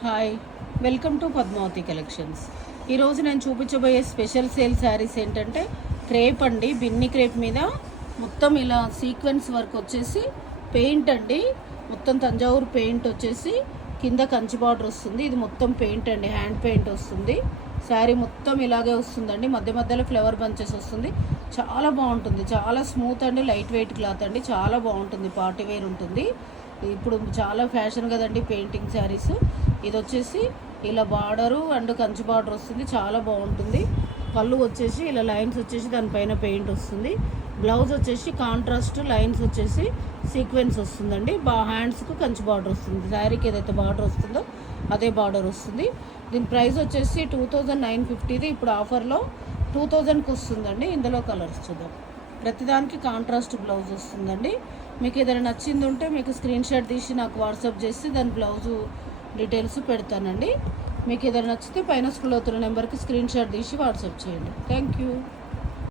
Hi, welcome to Padmavati collections. ఈరోజు నేను చూపించబోయే స్పెషల్ సేల్ శారీస్ ఏంటంటే క్రేప్ అండి. బిన్ని క్రేప్ మీద మొత్తం ఇలా సీక్వెన్స్ వర్క్ వచ్చేసి పెయింట్ అండి. మొత్తం తంజావూరు పెయింట్ వచ్చేసి కింద కంచి బార్డర్ వస్తుంది. ఇది మొత్తం పెయింట్ అండి, హ్యాండ్ పెయింట్ వస్తుంది. శారీ మొత్తం ఇలాగే వస్తుందండి. మధ్య మధ్యలో ఫ్లవర్ బంచెస్ వస్తుంది. చాలా బాగుంటుంది, చాలా స్మూత్ అండి, లైట్ వెయిట్ క్లాత్ అండి. చాలా బాగుంటుంది, పార్టీ వేర్ ఉంటుంది. ఇప్పుడు చాలా ఫ్యాషన్ కదండి పెయింటింగ్ శారీస్. ఇది వచ్చేసి ఇలా బార్డరు అండ్ కంచి బార్డర్ వస్తుంది, చాలా బాగుంటుంది. పళ్ళు వచ్చేసి ఇలా లైన్స్ వచ్చేసి దానిపైన పెయింట్ వస్తుంది. బ్లౌజ్ వచ్చేసి కాంట్రాస్ట్ లైన్స్ వచ్చేసి సీక్వెన్స్ వస్తుందండి. హ్యాండ్స్కు కంచి బార్డర్ వస్తుంది. శారీకి ఏదైతే బార్డర్ వస్తుందో అదే బార్డర్ వస్తుంది. దీని ప్రైస్ వచ్చేసి 2950. ఇప్పుడు ఆఫర్లో 2000కి వస్తుందండి. ఇందులో కలర్స్ చూద్దాం. ప్రతిదానికి కాంట్రాస్ట్ బ్లౌజ్ వస్తుందండి. మీకు ఏదైనా నచ్చింది ఉంటే మీకు స్క్రీన్ షాట్ తీసి నాకు వాట్సాప్ చేసి దాని బ్లౌజు డీటెయిల్స్ పెడతానండి. మీకు ఏదైనా నచ్చితే పైన స్క్రోల్ అవుతున్న నెంబర్కి స్క్రీన్ షాట్ తీసి వాట్సాప్ చేయండి. Thank you.